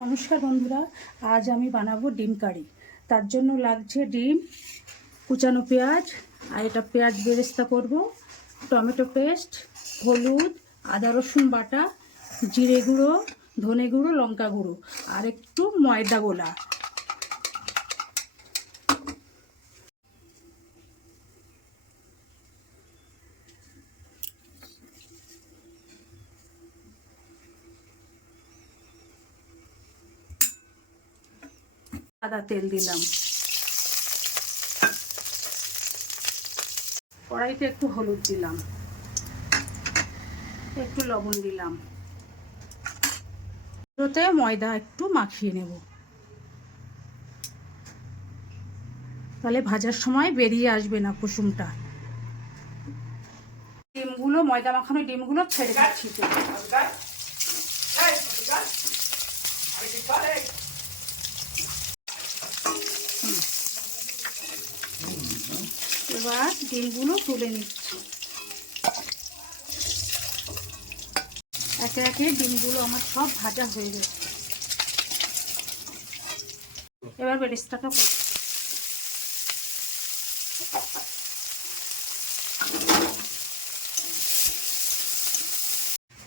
নমস্কার বন্ধুরা, আজ আমি বানাবো ডিম কারি। তার জন্য লাগছে ডিম, কুচানো পেঁয়াজ, আর এটা পেঁয়াজ বেরেস্তা করব, টমেটো পেস্ট, হলুদ, আদা রসুন বাটা, জিরে গুঁড়ো, ধনে গুঁড়ো, লঙ্কা গুঁড়ো আর একটু ময়দা গোলা। সাদা তেল দিলাম, কড়াইতে একটু হলুদ দিলাম, একটু লবণ দিলাম, ওতে ময়দা একটু মাখিয়ে নেব, তাহলে ভাজার সময় বেরিয়ে আসবে না কুসুমটা। ডিমগুলো, ময়দা মাখানো ডিমগুলো ছেড়ে দিচ্ছি। এবার ডিমগুলো তুলে নিচ্ছি। একে একে ডিমগুলো আমার সব ভাজা হয়ে গেছে। এবার বেরেস্তাটা করব।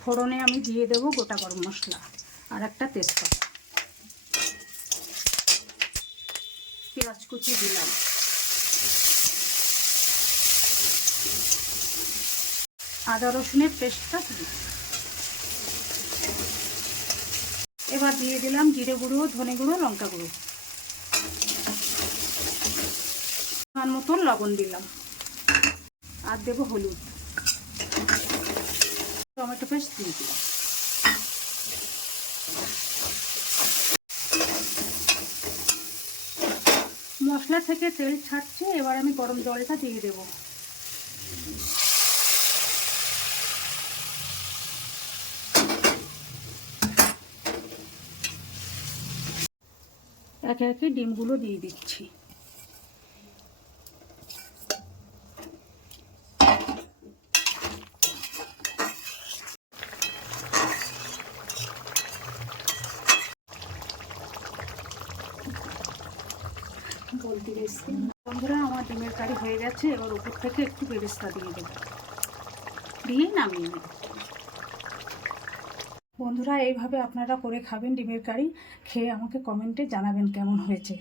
ফোড়নে আমি দিয়ে দেবো গোটা গরম মশলা আর একটা তেজপাতা, পেঁয়াজ কুচি দিলাম, আদা রসুনের পেস্টটা দিলাম। এবার দিয়ে দিলাম জিরে গুঁড়ো, ধনে গুঁড়ো, লঙ্কা গুঁড়ো, পরিমাণ মতন লবণ দিলাম, আর দেবো হলুদ, টমেটো পেস্ট দিয়ে দিলাম। মশলা থেকে তেল ছাড়ছে, এবার আমি গরম জলটা দিয়ে দেবো। একে একে ডিমগুলো দিয়ে দিচ্ছি। বন্ধুরা, আমার ডিমের কারি হয়ে গেছে। এবার উপর থেকে একটু বেরেস্তা দিয়ে দেবো, দিয়ে নামিয়ে নেব। বন্ধুরা, এইভাবে আপনারা করে খাবেন ডিমের কারি, খেয়ে আমাকে কমেন্টে জানাবেন কেমন হয়েছে।